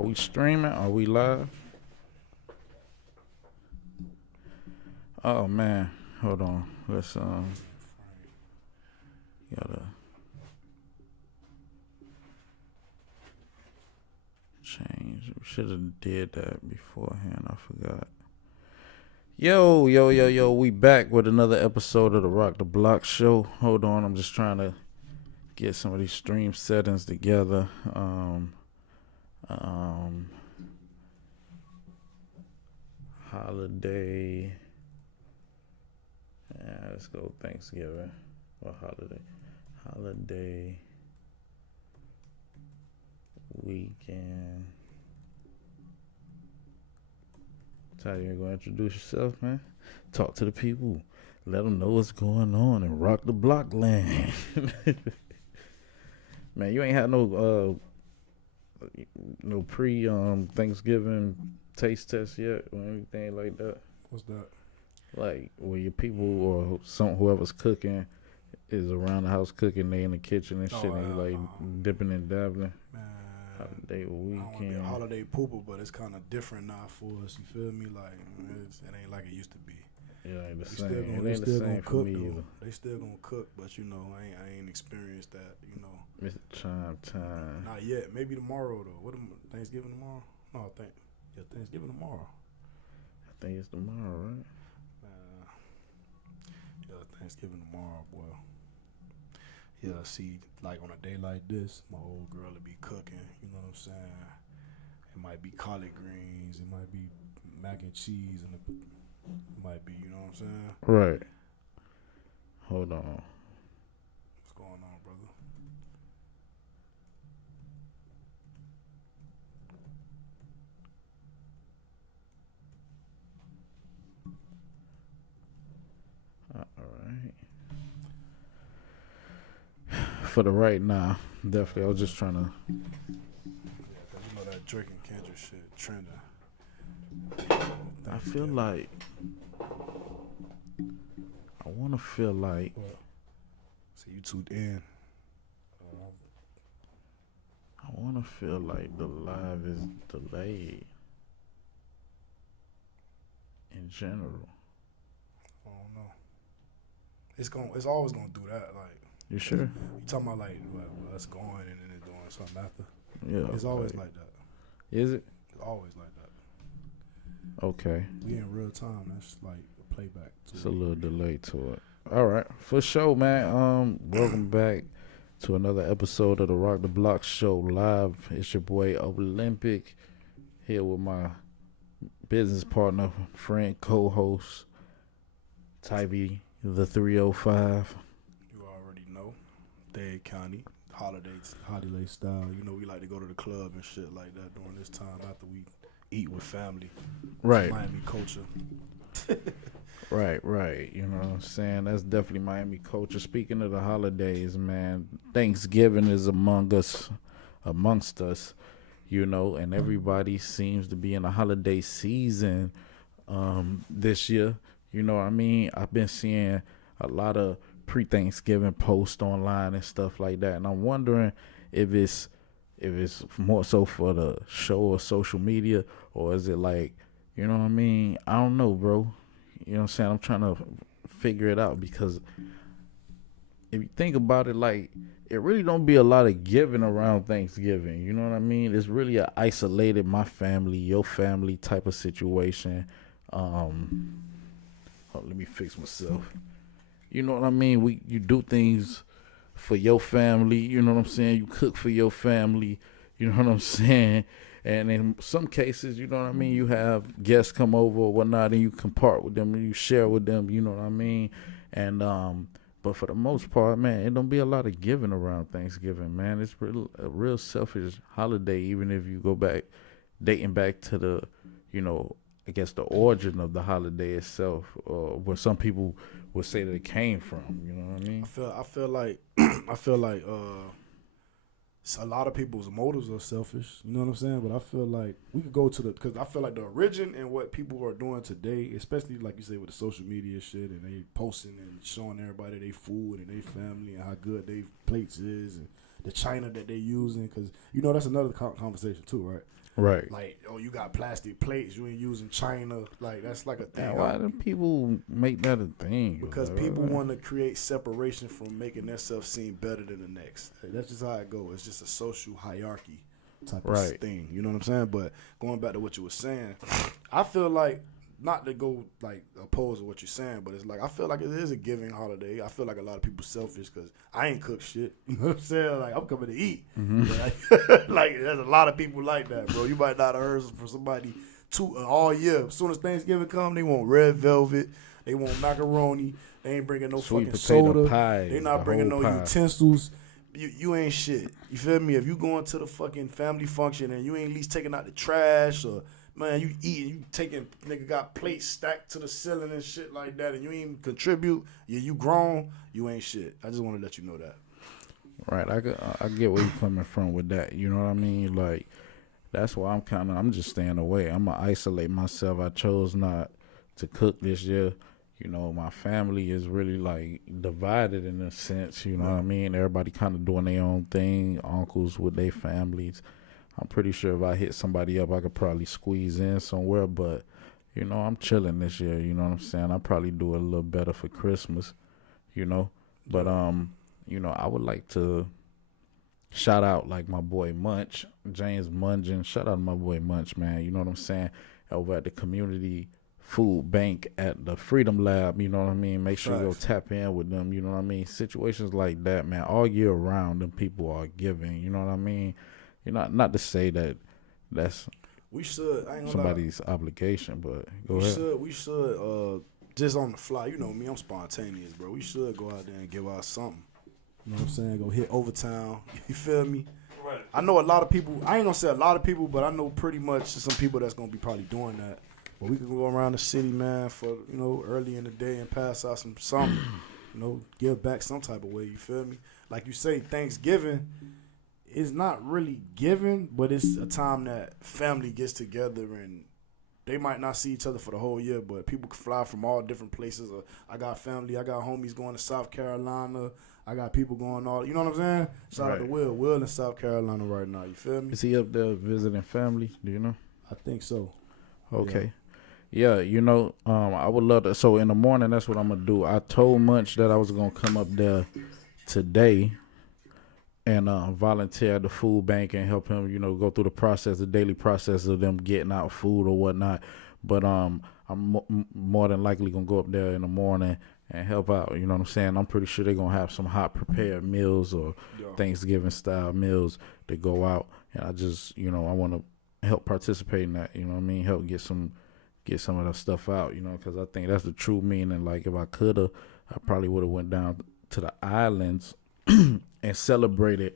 Are we streaming? Are we live? Oh man, hold on. Let's gotta change. We should have did that beforehand. I forgot. Yo. We back with another episode of the Rock the Block Show. Hold on, I'm just trying to get some of these stream settings together. Holiday. Yeah, let's go Thanksgiving. Or holiday. Holiday weekend. Ty, you gonna introduce yourself, man? Talk to the people. Let them know what's going on and rock the block land. Man, you ain't had no pre Thanksgiving taste test yet or anything like that. What's that? Like where your people or whoever's cooking is around the house cooking, they in the kitchen and shit, and you like dipping and dabbling. Man, holiday I don't want to be weekend. a holiday pooper, but it's kind of different now for us. You feel me? Like it ain't like it used to be. Yeah, ain't the They same. still gonna, It ain't the same for cook, me though. either. They still gonna cook, but you know, I ain't experienced that. You know, Mr.Chime time. not yet. Maybe tomorrow though. What Thanksgiving tomorrow? No, Thanksgiving tomorrow. I think it's tomorrow, right? Yeah, Thanksgiving tomorrow, boy. Yeah, see, like on a day like this, my old girl will be cooking. You know what I'm saying? It might be collard greens. It might be mac and cheese, and it might be, you know what I'm saying? Right. Hold on. What's going on, brother? All right. For the right now, definitely. I was just trying to. Yeah, cause you know that Drake and Kendrick shit trending. I feel like. I want to feel like. See, you tuned in. I want to feel like the live is delayed. In general. I don't know. It's always gonna do that. Like, You sure? you talking about like, well, it's going and then it's doing something after. Yeah. It's always okay. like that. Is it? It's always like that. Okay. We in real time. That's like a playback. It's a little delay to it. All right, for sure, man. Welcome back to another episode of the Rock the Block Show live. It's your boy Olympic here with my business partner, friend, co-host, Tyvee the 305. You already know. Dade County, holiday style. You know, we like to go to the club and shit like that during this time after we eat with family. Right. Miami culture. Right. You know what I'm saying? That's definitely Miami culture. Speaking of the holidays, man, Thanksgiving is amongst us, you know, and everybody seems to be in a holiday season this year. You know what I mean? I've been seeing a lot of pre-Thanksgiving posts online and stuff like that, and I'm wondering if it's more so for the show or social media, or is it like, you know what I mean? I don't know, bro. You know what I'm saying? I'm trying to figure it out, because if you think about it, like, it really don't be a lot of giving around Thanksgiving. You know what I mean? It's really a isolated my family, your family type of situation. Let me fix myself. You know what I mean? You do things for your family. You know what I'm saying? You cook for your family. You know what I'm saying? And in some cases, you know what I mean, you have guests come over or whatnot, and you can part with them and you share with them, you know what I mean? And but for the most part, man, it don't be a lot of giving around Thanksgiving, man. It's a real selfish holiday, even if you go back, dating back to the, you know, I guess the origin of the holiday itself, where some people would say that it came from, you know what I mean? I feel like a lot of people's motives are selfish, you know what I'm saying? But I feel like we could go to because I feel like the origin and what people are doing today, especially like you say with the social media shit, and they posting and showing everybody their food and their family and how good their plates is, and the China that they using, because you know that's another conversation too, right? Right. Like, oh, you got plastic plates, you ain't using China. Like, that's like a thing. Man, why do people make that a thing? Because people want to create separation from making themselves seem better than the next. Like, that's just how it goes. It's just a social hierarchy type of thing. You know what I'm saying? But going back to what you were saying, I feel like, not to go like opposed to what you're saying, but it's like I feel like it is a giving holiday. I feel like a lot of people selfish because I ain't cook shit. You know what I'm saying? Like, I'm coming to eat. Mm-hmm. Like there's a lot of people like that, bro. You might not have heard from somebody all year. As soon as Thanksgiving come, they want red velvet. They want macaroni. They ain't bringing no sweet fucking potato soda. pies, They not bringing no utensils. You ain't shit. You feel me? If you going to the fucking family function and you ain't at least taking out the trash, or man, you eating, you taking, nigga got plates stacked to the ceiling and shit like that, and you ain't even contribute, you grown, you ain't shit. I just want to let you know that. Right, I get where you coming from with that. You know what I mean? Like, that's why I'm just staying away. I'm gonna isolate myself. I chose not to cook this year. You know, my family is really like divided in a sense. You know what I mean? Everybody kind of doing their own thing. Uncles with their families. I'm pretty sure if I hit somebody up, I could probably squeeze in somewhere. But, you know, I'm chilling this year. You know what I'm saying? I'll probably do a little better for Christmas, you know. But, you know, I would like to shout out, like, my boy Munch, James Mungin. Shout out to my boy Munch, man. You know what I'm saying? Over at the community food bank at the Freedom Lab, you know what I mean? Make sure you go tap in with them, you know what I mean? Situations like that, man, all year round, them people are giving, you know what I mean? You know, not to say that that's we should, I ain't gonna somebody's obligation, but go ahead. We should, just on the fly, you know me, I'm spontaneous, bro. We should go out there and give out something. You know what I'm saying? Go hit Overtown. You feel me? Right. I know a lot of people, I ain't gonna say a lot of people, but I know pretty much some people that's gonna be probably doing that. But we can go around the city, man, for, you know, early in the day and pass out something, you know, give back some type of way, you feel me? Like you say, Thanksgiving is not really giving, but it's a time that family gets together and they might not see each other for the whole year, but people can fly from all different places. I got family, I got homies going to South Carolina. I got people going all, you know what I'm saying? Shout out to Will. Will in South Carolina right now, you feel me? Is he up there visiting family? Do you know? I think so. Okay. Yeah, you know, I would love to. So in the morning, that's what I'm going to do. I told Munch that I was going to come up there today and volunteer at the food bank and help him, you know, go through the daily process of them getting out food or whatnot. But I'm more than likely going to go up there in the morning and help out. You know what I'm saying? I'm pretty sure they're going to have some hot prepared meals or Thanksgiving style meals to go out. And I just, you know, I want to help participate in that. You know what I mean? Help get some of that stuff out, you know, because I think that's the true meaning. Like, if I could have, I probably would have went down to the islands and celebrated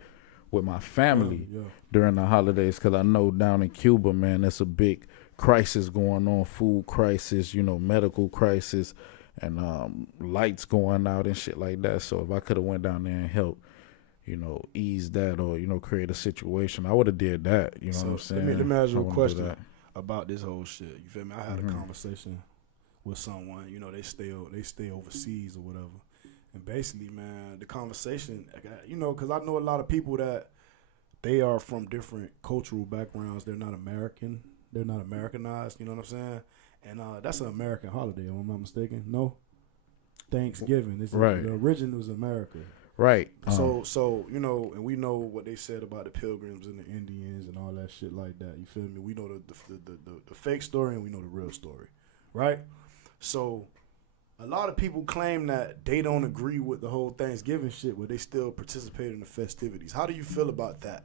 with my family during the holidays, because I know down in Cuba, man, that's a big crisis going on, food crisis, you know, medical crisis, and lights going out and shit like that. So if I could have went down there and helped, you know, ease that or, you know, create a situation, I would have did that, you know what I'm saying? Let me ask you a question about this whole shit. You feel me? I had a conversation with someone, you know, they stay overseas or whatever. And basically, man, the conversation, you know, because I know a lot of people that they are from different cultural backgrounds. They're not American. They're not Americanized, you know what I'm saying? And that's an American holiday, if I'm not mistaken. No? Thanksgiving. The origin was America. Right. So you know, and we know what they said about the Pilgrims and the Indians and all that shit like that. You feel me? We know the fake story and we know the real story, right? So a lot of people claim that they don't agree with the whole Thanksgiving shit, but they still participate in the festivities. How do you feel about that?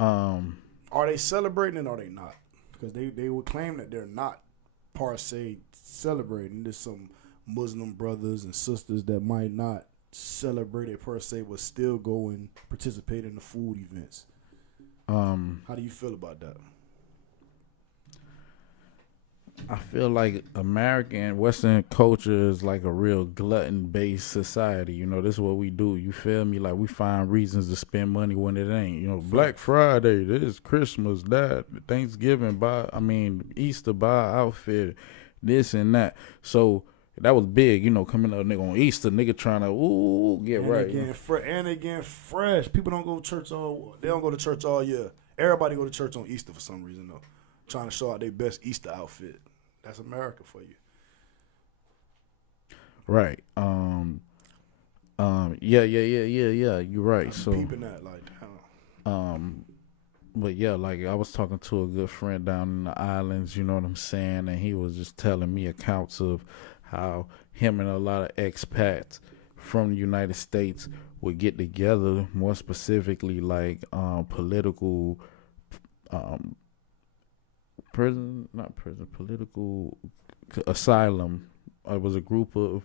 Are they celebrating it or are they not? Because they would claim that they're not per se celebrating. There's some Muslim brothers and sisters that might not celebrate it per se, but still go and participate in the food events. How do you feel about that? I feel like American Western culture is like a real glutton-based society. You know, this is what we do. You feel me? Like, we find reasons to spend money when it ain't. You know, Black Friday, this, Christmas, that, Thanksgiving, Easter, buy outfit, this and that. So that was big, coming up nigga on Easter, nigga trying to get and right. They getting fresh. People don't go to church they don't go to church all year. Everybody go to church on Easter for some reason though. Trying to show out their best Easter outfit. That's America for you. Right. Yeah. You're right. I'm so peeping that like damn. But yeah, like I was talking to a good friend down in the islands, you know what I'm saying, and he was just telling me accounts of how him and a lot of expats from the United States would get together, more specifically like political political asylum. It was a group of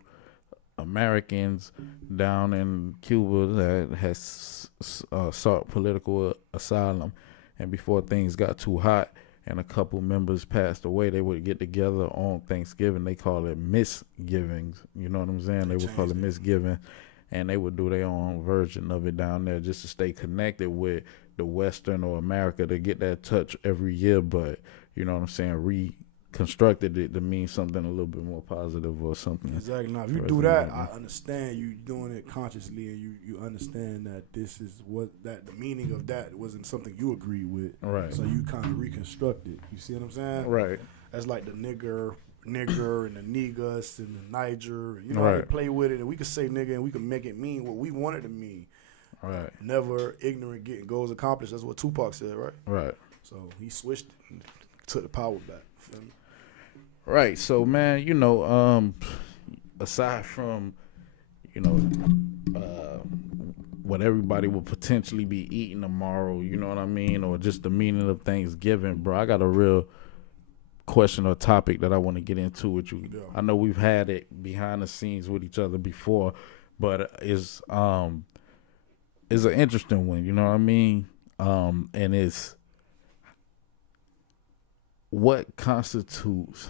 Americans down in Cuba that has sought political asylum, and before things got too hot and a couple members passed away, they would get together on Thanksgiving. They call it misgivings. You know what I'm saying? They would call it misgiving, and they would do their own version of it down there just to stay connected with the Western or America to get that touch every year. But you know what I'm saying? Constructed it to mean something a little bit more positive or something. Exactly. Now, if you do that, I understand you doing it consciously, and you understand that this is the meaning of that wasn't something you agreed with. Right. So you kind of reconstruct it. You see what I'm saying? Right. That's like the nigger and the negus and the Niger. You know, right. How they play with it, and we could say nigga, and we could make it mean what we want it to mean. Right. Never ignorant getting goals accomplished. That's what Tupac said, right? Right. So he switched it and took the power back. Feel me? Right. So, man, aside from, what everybody will potentially be eating tomorrow, you know what I mean, or just the meaning of Thanksgiving, bro, I got a real question or topic that I want to get into with you. Yeah. I know we've had it behind the scenes with each other before, but it's an interesting one, you know what I mean? And it's what constitutes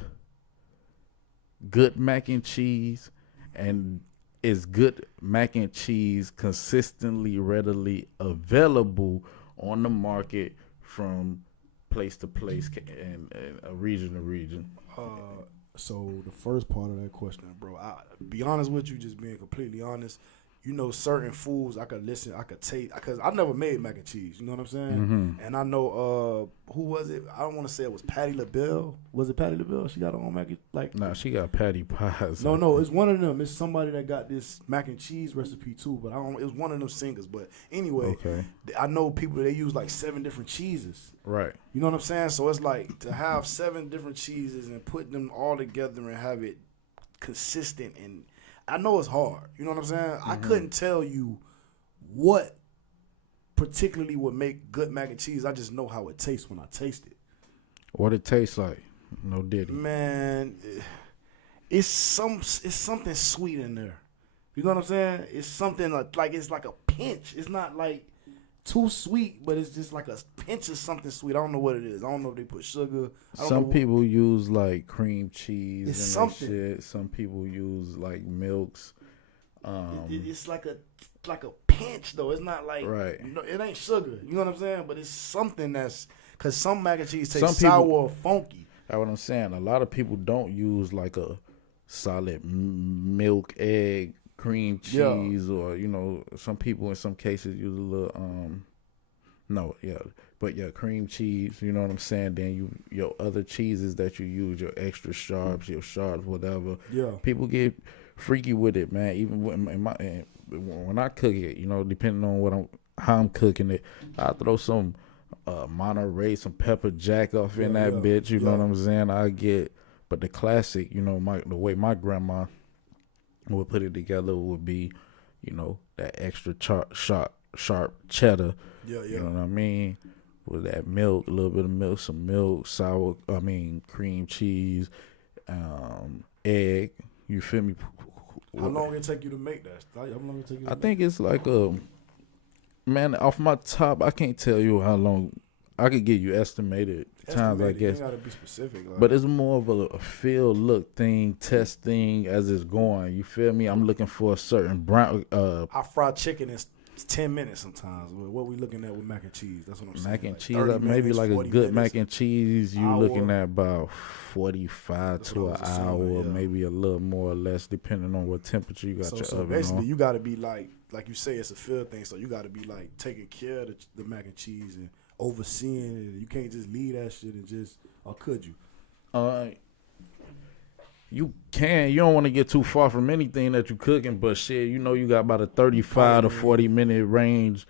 good mac and cheese, and is good mac and cheese consistently readily available on the market from place to place and region to region? So the first part of that question, bro, I be honest with you, just being completely honest, certain foods I could taste, because I never made mac and cheese, you know what I'm saying? Mm-hmm. And I know, who was it? I don't want to say it was Patti LaBelle. Was it Patti LaBelle? She got her own mac and Nah, she got Patty Pies. No, it's one of them. It's somebody that got this mac and cheese recipe too, but it was one of them singers. But anyway, okay. I know people, they use like 7 different cheeses. Right. You know what I'm saying? So it's like to have 7 different cheeses and put them all together and have it consistent, and I know it's hard. You know what I'm saying? Mm-hmm. I couldn't tell you what particularly would make good mac and cheese. I just know how it tastes when I taste it. What it tastes like? No diddy. Man, it's something sweet in there. You know what I'm saying? It's something like it's like a pinch. It's not like too sweet, but it's just like a pinch of something sweet. I don't know what it is. I don't know if they put sugar. Some people use like cream cheese and something. Shit. Some people use like milks. It's like a pinch though. It's not like right. It ain't sugar. You know what I'm saying? But it's something that's, because some mac and cheese tastes sour or funky. That's what I'm saying. A lot of people don't use like a solid milk, egg, cream cheese, or some people in some cases use a little cream cheese. You know what I'm saying? Then your other cheeses that you use, your extra sharps, your sharps, whatever. Yeah, people get freaky with it, man. Even when I cook it, depending on how I'm cooking it, I throw some Monterey, some pepper jack off in that bitch. You know what I'm saying? But the classic, the way my grandma would put it together would be, that extra sharp cheddar. Yeah. You know what I mean? With that milk, a little bit of milk, some milk, cream cheese, egg. You feel me? How long it take you to make that? I think it's like man, off my top, I can't tell you how long. I could give you estimated times, I guess. You gotta be specific. But it's more of a feel, look thing, test thing as it's going. You feel me? I'm looking for a certain brown. I fry chicken in It's 10 minutes sometimes. What we looking at with mac and cheese? That's what I'm saying. Mac and like cheese, 30 maybe minutes, like a 40 good minutes. mac and cheese, you Hour. looking at about 45 That's to what an I was hour, assuming, yeah. maybe a little more or less, depending on what temperature you got So, your so oven basically, on. you got to be like you say, it's a field thing. So you got to be like taking care of the mac and cheese and overseeing it. You can't just leave that shit and just, or could you? You can. You don't want to get too far from anything that you cooking, but shit, you know you got about a 35 to 40-minute range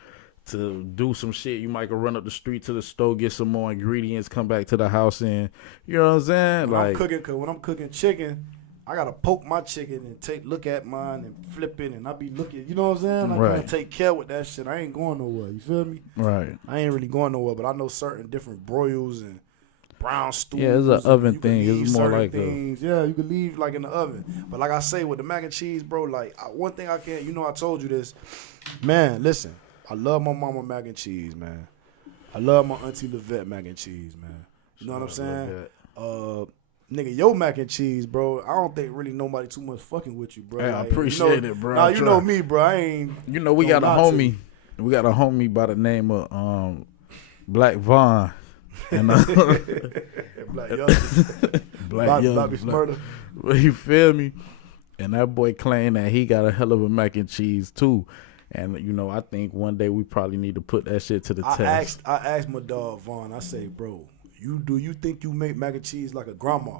to do some shit. You might go run up the street to the store, get some more ingredients, come back to the house, and you know what I'm saying? When I'm cooking chicken, I gotta poke my chicken and look at mine and flip it, and I be looking. You know what I'm saying? I gotta take care with that shit. I ain't going nowhere. You feel me? Right. I ain't really going nowhere, but I know certain different broils and brown stews. Yeah, it's an oven thing. It's more like things. Yeah, you can leave like in the oven. But like I say with the mac and cheese, bro, like one thing I can't. You know, I told you this, man. Listen, I love my mama mac and cheese, man. I love my auntie Levette mac and cheese, man. You know what I'm saying? Nigga, your mac and cheese, bro. I don't think really nobody too much fucking with you, bro. Hey, like, I appreciate it, bro. Nah, you know me, bro. I ain't. You know, we got a homie. We got a homie by the name of Black Vaughn. And Black Youngsters murder. You feel me? And that boy claimed that he got a hell of a mac and cheese too. And you know, I think one day we probably need to put that shit to the test. I asked my dog Vaughn. I say, bro, you think you make mac and cheese like a grandma?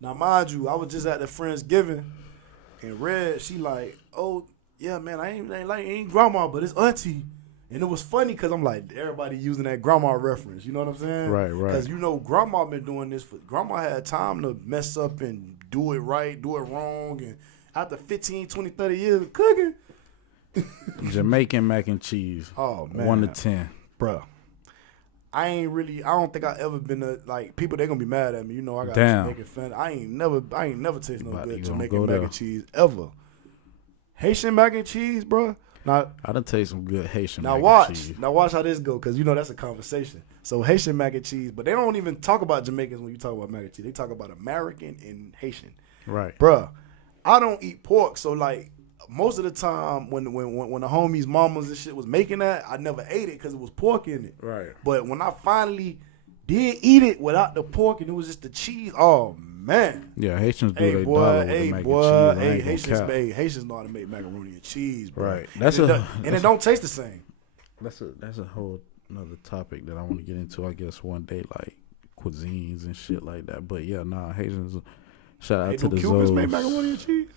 Now, mind you, I was just at the Friendsgiving, and Red, she like, oh yeah, man, I ain't grandma, but it's auntie. And it was funny because I'm like, everybody using that grandma reference. You know what I'm saying? Right. Because, you know, grandma been doing this. Grandma had time to mess up and do it right, do it wrong. And after 15, 20, 30 years of cooking. Jamaican mac and cheese. Oh, man. 1 to 10. Bruh. I don't think I ever been like, people, they going to be mad at me. You know, I got a Jamaican fan. I ain't never tasted no good Jamaican mac and cheese ever. Haitian mac and cheese, bruh. Now, I done taste some good Haitian mac and cheese. Now watch how this go, because you know that's a conversation. So Haitian mac and cheese, but they don't even talk about Jamaicans when you talk about mac and cheese. They talk about American and Haitian. Right. Bruh, I don't eat pork, so like most of the time when the homies, mamas and shit was making that, I never ate it because it was pork in it. Right. But when I finally did eat it without the pork and it was just the cheese, oh man. Yeah, Haitians do their dollar with the mac and cheese. Haitians know how to make macaroni and cheese, bro. Right. And it don't taste the same. That's a whole another topic that I want to get into, I guess, one day, like cuisines and shit like that. But yeah, Haitians, shout out to the Cubans make macaroni and cheese?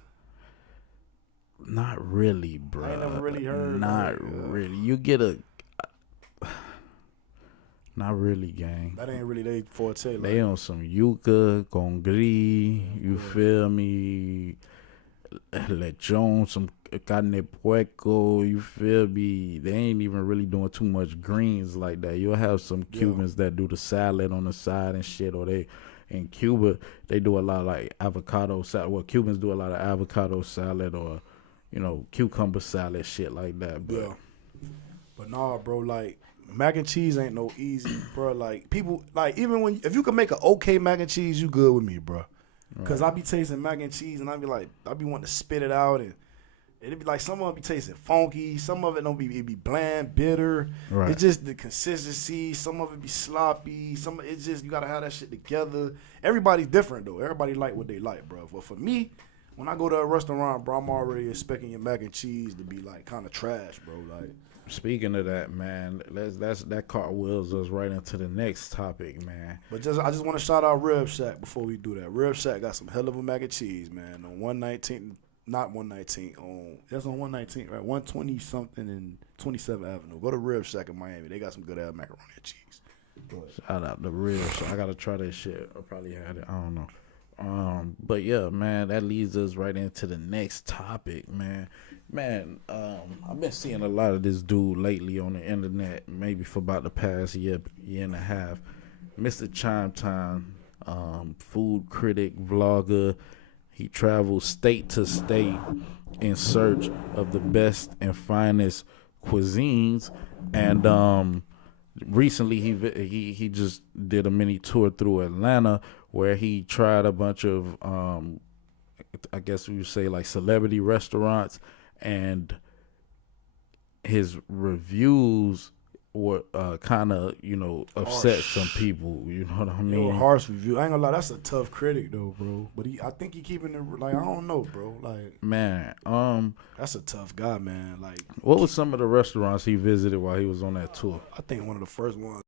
Not really, bro. I ain't never really heard. Not really. You get a not really, gang. That ain't really they forte. They on some yuca, congri, you feel me? Lechon, some carne puerco, you feel me? They ain't even really doing too much greens like that. You'll have some Cubans that do the salad on the side and shit, or in Cuba, they do a lot of like avocado salad. Well, Cubans do a lot of avocado salad or, you know, cucumber salad, shit like that. But nah, bro, like, mac and cheese ain't no easy, bro. Like, people, like, even if you can make an okay mac and cheese, you good with me, bro. Because I be tasting mac and cheese, and I be wanting to spit it out, and it'd be like, some of it be tasting funky, some of it it be bland, bitter. Right. It's just the consistency, some of it be sloppy, it's just, you gotta have that shit together. Everybody's different, though. Everybody like what they like, bro. But for me, when I go to a restaurant, bro, I'm already expecting your mac and cheese to be, like, kind of trash, bro. Like, speaking of that, man, that cartwheels us right into the next topic, man. But I just want to shout out Rib Shack before we do that. Rib Shack got some hell of a mac and cheese, man. On 119, not 119, that's on 119, right? 120 something and 27th Avenue. Go to Rib Shack in Miami. They got some good ass macaroni and cheese. Shout out to Rib Shack. I gotta try that shit. I probably had it. I don't know. But yeah, man, that leads us right into the next topic, man. I've been seeing a lot of this dude lately on the internet, maybe for about the past year and a half. Mr.Chime, food critic, vlogger. He travels state to state in search of the best and finest cuisines. And recently he just did a mini tour through Atlanta where he tried a bunch of I guess we would say like celebrity restaurants, and his reviews were kind of, upset some people. You know what I mean? Harsh review. I ain't gonna lie, that's a tough critic though, bro. But I think he keeping it like, I don't know, bro. Like, man, that's a tough guy, man. Like, what was some of the restaurants he visited while he was on that tour? I think one of the first ones